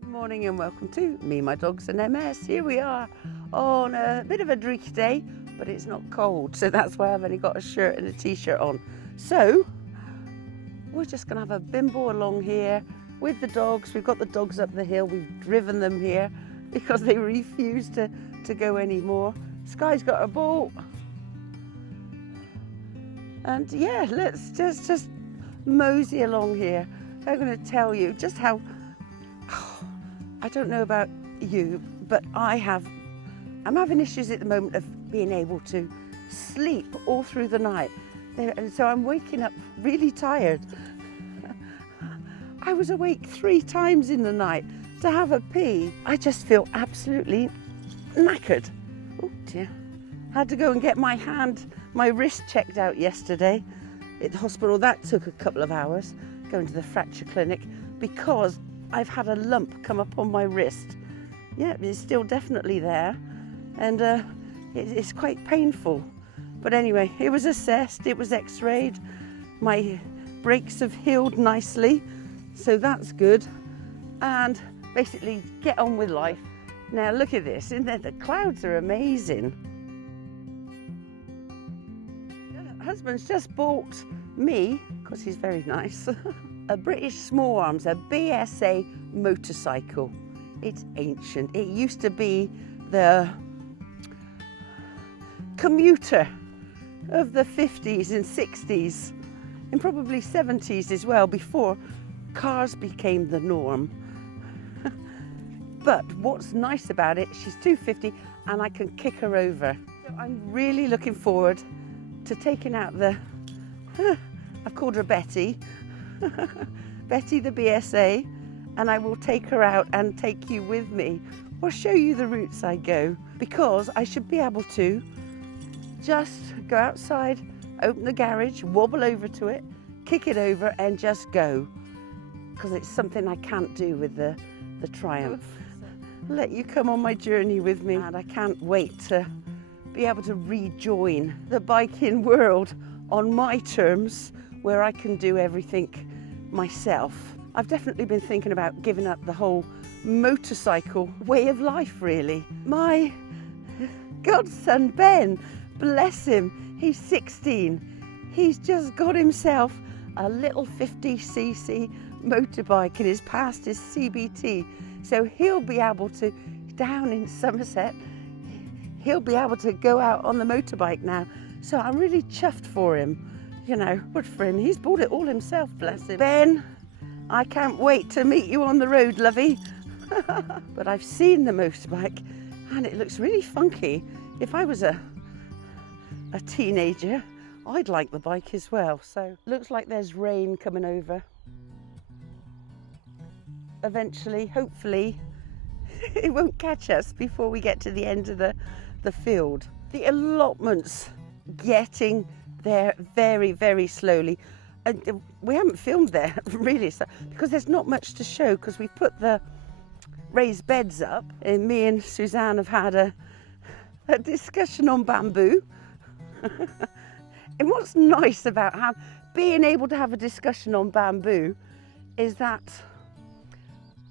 Good morning and welcome to Me, My Dogs and MS. Here we are on a bit of a dreary day, but it's not cold, so that's why I've only got a shirt and a t-shirt on. So we're just going to have a bimble along here with the dogs. We've got the dogs up the hill. We've driven them here because they refuse to go anymore. Sky's got a ball. And yeah, let's just mosey along here. I'm going to tell you just how, I don't know about you, but I'm having issues at the moment of being able to sleep all through the night. And so I'm waking up really tired. I was awake 3 times in the night to have a pee. I just feel absolutely knackered. Oh dear. Had to go and get my wrist checked out yesterday at the hospital. That took a couple of hours, going to the fracture clinic, because I've had a lump come up on my wrist. Yeah, it's still definitely there, and it's quite painful. But anyway, it was assessed, it was x-rayed. My brakes have healed nicely, so that's good. And basically get on with life. Now look at this, and the clouds are amazing. Husband's just bought me, because he's very nice, a British small arms, a BSA motorcycle. It's ancient. It used to be the commuter of the 50s and 60s and probably 70s as well, before cars became the norm. But what's nice about it, she's 250 and I can kick her over. So I'm really looking forward to taking out the, I've called her Betty, Betty the BSA, and I will take her out and take you with me, or show you the routes I go, because I should be able to just go outside, open the garage, wobble over to it, kick it over and just go, because it's something I can't do with the Triumph. Let you come on my journey with me, and I can't wait to be able to rejoin the biking world on my terms, where I can do everything myself. I've definitely been thinking about giving up the whole motorcycle way of life, really. My godson Ben, bless him, he's 16. He's just got himself a little 50cc motorbike and is past his CBT. So he'll be able to, down in Somerset, he'll be able to go out on the motorbike now. So I'm really chuffed for him. You know, good for him. He's bought it all himself, bless him. Ben, I can't wait to meet you on the road, lovey. But I've seen the motorbike and it looks really funky. If I was a teenager, I'd like the bike as well. So looks like there's rain coming over. Eventually, hopefully, it won't catch us before we get to the end of the field. The allotments getting there very, very slowly. We haven't filmed there really, so, because there's not much to show, because we've put the raised beds up, and me and Suzanne have had a discussion on bamboo. And what's nice about being able to have a discussion on bamboo is that,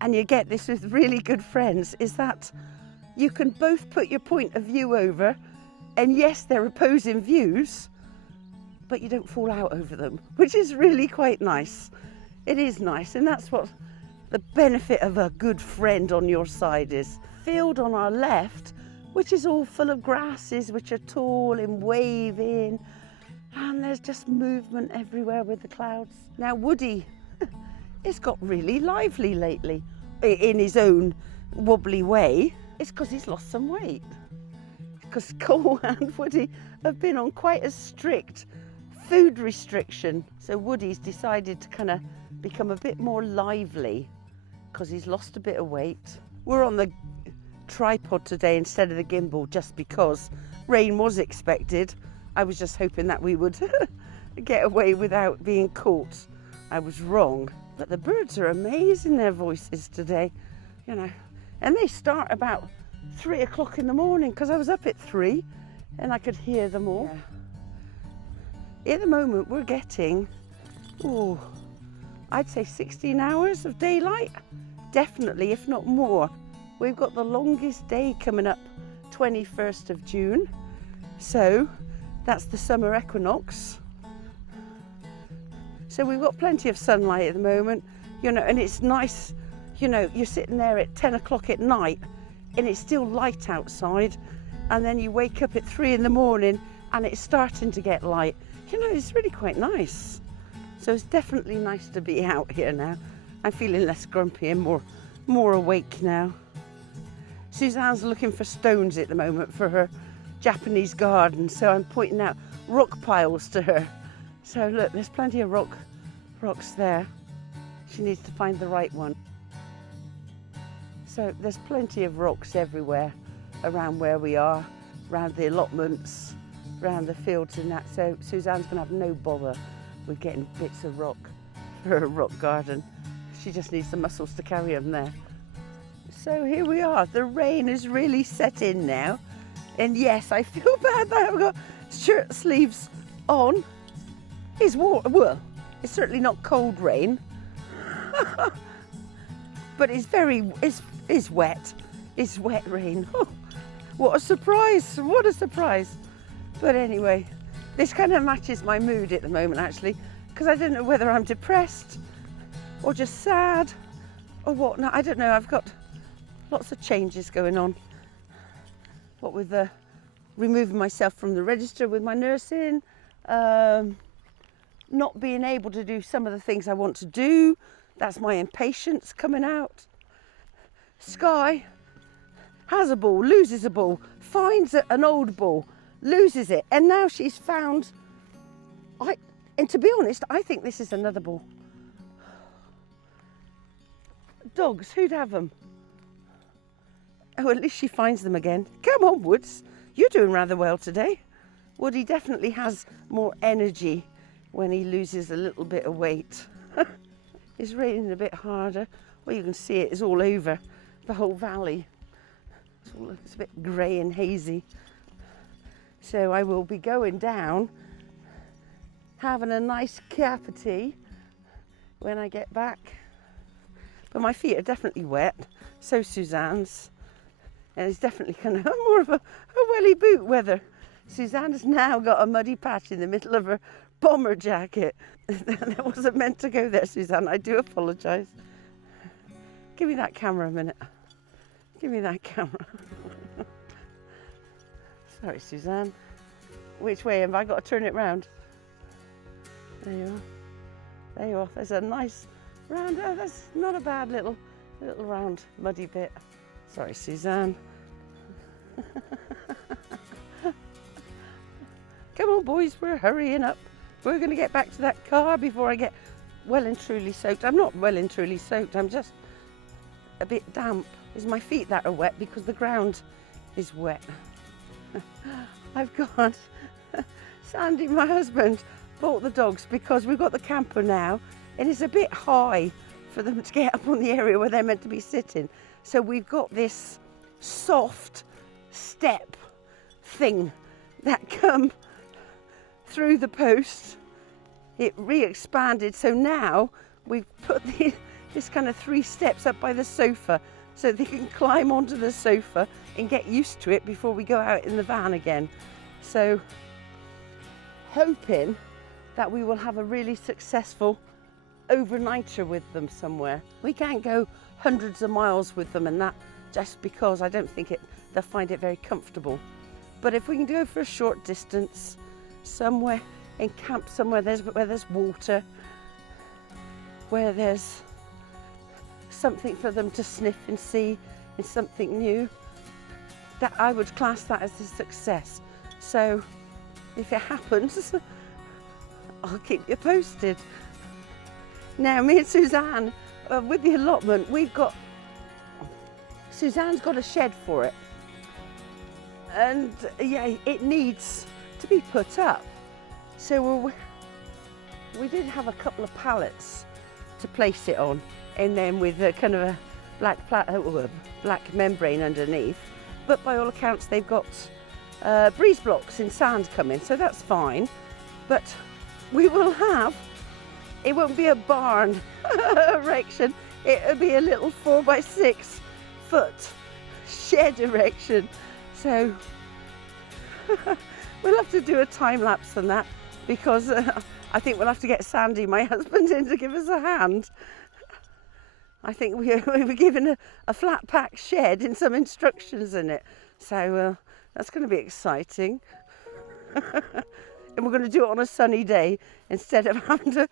and you get this with really good friends, is that you can both put your point of view over, and yes, they're opposing views, but you don't fall out over them, which is really quite nice. It is nice, and that's what the benefit of a good friend on your side is. Field on our left, which is all full of grasses, which are tall and waving, and there's just movement everywhere with the clouds. Now Woody, it's got really lively lately, in his own wobbly way. It's because he's lost some weight. Because Cole and Woody have been on quite a strict food restriction. So Woody's decided to kind of become a bit more lively because he's lost a bit of weight. We're on the tripod today instead of the gimbal just because rain was expected. I was just hoping that we would get away without being caught. I was wrong. But the birds are amazing, their voices today, you know. And they start about 3 o'clock in the morning, because I was up at 3 and I could hear them all. Yeah. At the moment we're getting, I'd say 16 hours of daylight definitely, if not more. We've got the longest day coming up, 21st of June. So that's the summer equinox. So we've got plenty of sunlight at the moment, you know, and it's nice, you know, you're sitting there at 10 o'clock at night and it's still light outside, and then you wake up at 3 in the morning and it's starting to get light. You know, it's really quite nice. So it's definitely nice to be out here now. I'm feeling less grumpy and more awake now. Suzanne's looking for stones at the moment for her Japanese garden, so I'm pointing out rock piles to her. So look, there's plenty of rocks there. She needs to find the right one. So there's plenty of rocks everywhere around where we are, around the allotments, around the fields and that. So Suzanne's gonna have no bother with getting bits of rock for her rock garden. She just needs the muscles to carry them there. So here we are. The rain is really set in now. And yes, I feel bad that I haven't got shirt sleeves on. It's warm, well, it's certainly not cold rain. But it's wet. It's wet rain. Oh, what a surprise, what a surprise. But anyway, this kind of matches my mood at the moment actually, because I don't know whether I'm depressed or just sad or whatnot. I don't know, I've got lots of changes going on. What with removing myself from the register with my nursing, not being able to do some of the things I want to do. That's my impatience coming out. Sky has a ball, loses a ball, finds an old ball, loses it, and now she's found, and to be honest, I think this is another ball. Dogs, who'd have them? Oh, at least she finds them again. Come on, Woods, you're doing rather well today. Woody definitely has more energy when he loses a little bit of weight. It's raining a bit harder. Well, you can see it is all over the whole valley. It's a bit grey and hazy. So I will be going down, having a nice cup of tea when I get back. But my feet are definitely wet, so Suzanne's. And it's definitely kind of more of a welly boot weather. Suzanne has now got a muddy patch in the middle of her bomber jacket. That wasn't meant to go there, Suzanne. I do apologise. Give me that camera a minute. Give me that camera. Sorry, Suzanne. Which way have I got to turn it round? There you are. There you are. There's a nice round. Oh, that's not a bad little round muddy bit. Sorry, Suzanne. Come on, boys, we're hurrying up. We're going to get back to that car before I get well and truly soaked. I'm not well and truly soaked, I'm just a bit damp. It's my feet that are wet because the ground is wet. I've got Sandy, my husband, bought the dogs because we've got the camper now and it's a bit high for them to get up on the area where they're meant to be sitting. So we've got this soft step thing that come through the post. It re-expanded, so now we've put this kind of 3 steps up by the sofa so they can climb onto the sofa and get used to it before we go out in the van again. So hoping that we will have a really successful overnighter with them somewhere. We can't go hundreds of miles with them and that, just because I don't think they'll find it very comfortable. But if we can go for a short distance somewhere and camp somewhere where there's water, where there's something for them to sniff and see and something new, that I would class that as a success. So if it happens, I'll keep you posted. Now, me and Suzanne, with the allotment, Suzanne's got a shed for it. And yeah, it needs to be put up. So we did have a couple of pallets to place it on, and then with a kind of a black membrane underneath. But by all accounts, they've got breeze blocks in sand coming, so that's fine. But we will have, it won't be a barn erection, it'll be a little 4x6 foot shed erection. So we'll have to do a time lapse on that, because I think we'll have to get Sandy, my husband, in to give us a hand. I think we were given a flat pack shed and some instructions in it. So that's going to be exciting. And we're going to do it on a sunny day instead of having to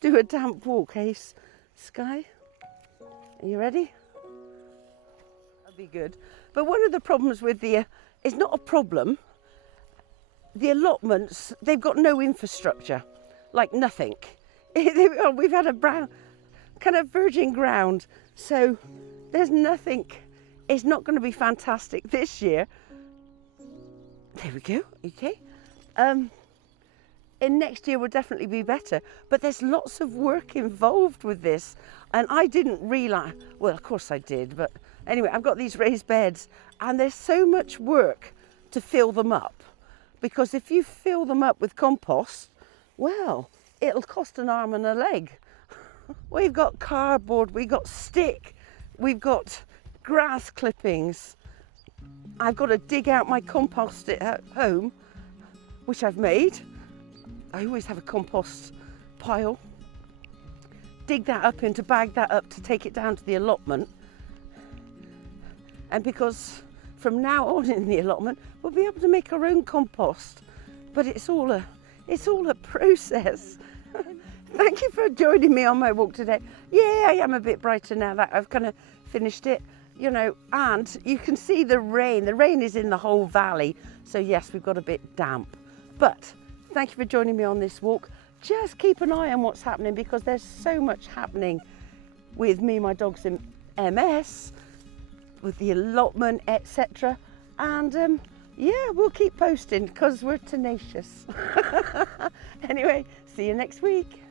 do a damp walk, eh, Sky? Are you ready? That'll be good. But one of the problems with it's not a problem. The allotments, they've got no infrastructure, like nothing. We've had a brown, kind of virgin ground, so there's nothing. It's not going to be fantastic this year. There we go, okay. And next year will definitely be better, but there's lots of work involved with this, and I didn't realise, well, of course I did, but anyway, I've got these raised beds, and there's so much work to fill them up, because if you fill them up with compost, well, it'll cost an arm and a leg. We've got cardboard, we've got stick, we've got grass clippings. I've got to dig out my compost at home, which I've made. I always have a compost pile. Dig that up in to bag that up to take it down to the allotment. And because from now on in the allotment, we'll be able to make our own compost. But it's all a process. Thank you for joining me on my walk today. Yeah, I am a bit brighter now that I've kind of finished it, you know, and you can see the rain. The rain is in the whole valley. So yes, we've got a bit damp. But thank you for joining me on this walk. Just keep an eye on what's happening, because there's so much happening with me, my dogs in MS, with the allotment, etc. And yeah, we'll keep posting because we're tenacious. Anyway, see you next week.